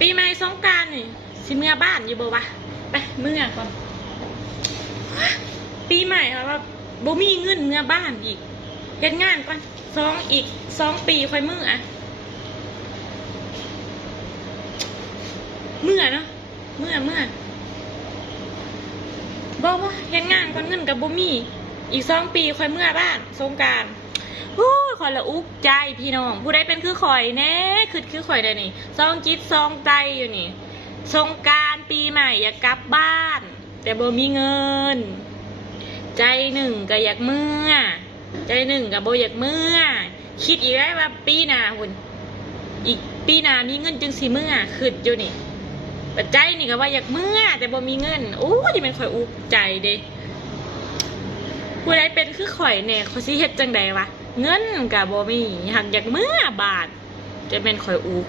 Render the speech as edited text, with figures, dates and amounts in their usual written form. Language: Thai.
ปีใหม่สงกรานต์นี่สิเมื่อบ้านอยู่บ่วะไปเมื่อก่อนปีใหม่ค่ะว่าบ่มีเงินเมื่อบ้านอีกเฮ็ดงานก่อนอีก2 ปีค่อยเมื่อเนาะเมื่อบอกว่าเฮ็ดงานก่อนเงินกับบ่มีอีก2 ปีค่อยเมื่อบ้านสงกรานต์โอ้ยขอยละอุกใจพี่น้องผู้ใดเป็นคือข่อยแน่คือข่อยได้นี่ซองจิตซองใจอยู่นี่สงกรานต์ปีใหม่อยากกลับบ้านแต่บ่มีเงินใจหนึ่งก็อยากเมื่อใจหนึ่งก็บ่อยากเมื่อคิดอีกแล้วว่าปีหน้าหุ่นอีกปีหน้ามีเงินจึงสิเมื่อคิดอยู่นี่ปัจจัยนี่ก็ว่าอยากเมื่อแต่บ่มีเงินโอ้ยที่เป็นข่อยอุกใจเด้ผู้ใดเป็นคือข่อยเนี่ยเขาสิเฮ็ดจังใดวะเงินก็บ่มีหักอยากเมื่อบาทจะเป็นข่อยอุก